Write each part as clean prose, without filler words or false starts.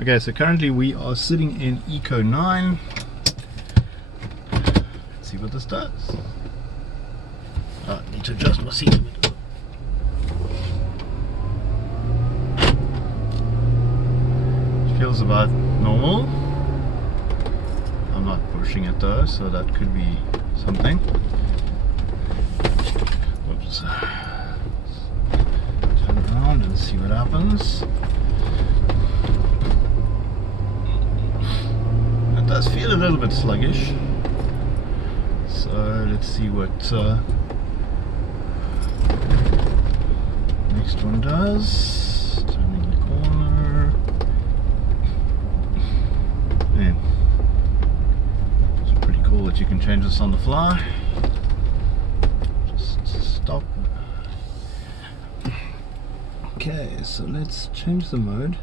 Okay, so currently we are sitting in Eco 9. Let's see what this does. I need to adjust my seat a bit. It feels about normal. I'm not pushing it though, so that could be something. Whoops. Turn around and see what happens. It does feel a little bit sluggish. So let's see what next one does. Turning the corner. Man, it's pretty cool that you can change this on the fly. Just stop. Okay, so let's change the mode.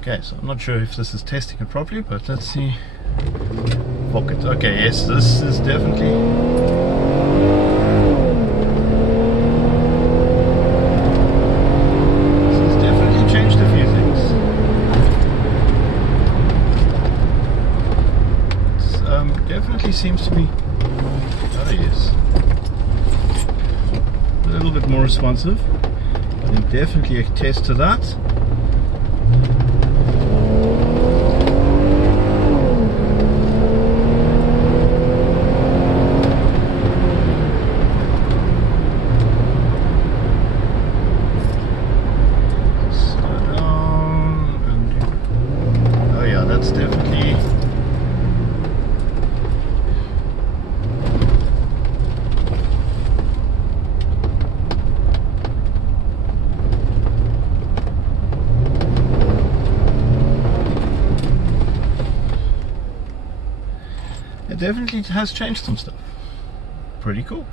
Okay, so I'm not sure if this is testing it properly, but let's see. Pocket. Okay, yes, this is definitely. This has definitely changed a few things. It definitely seems to be. Oh yes. A little bit more responsive. I can definitely attest to that. It definitely has changed some stuff. Pretty cool.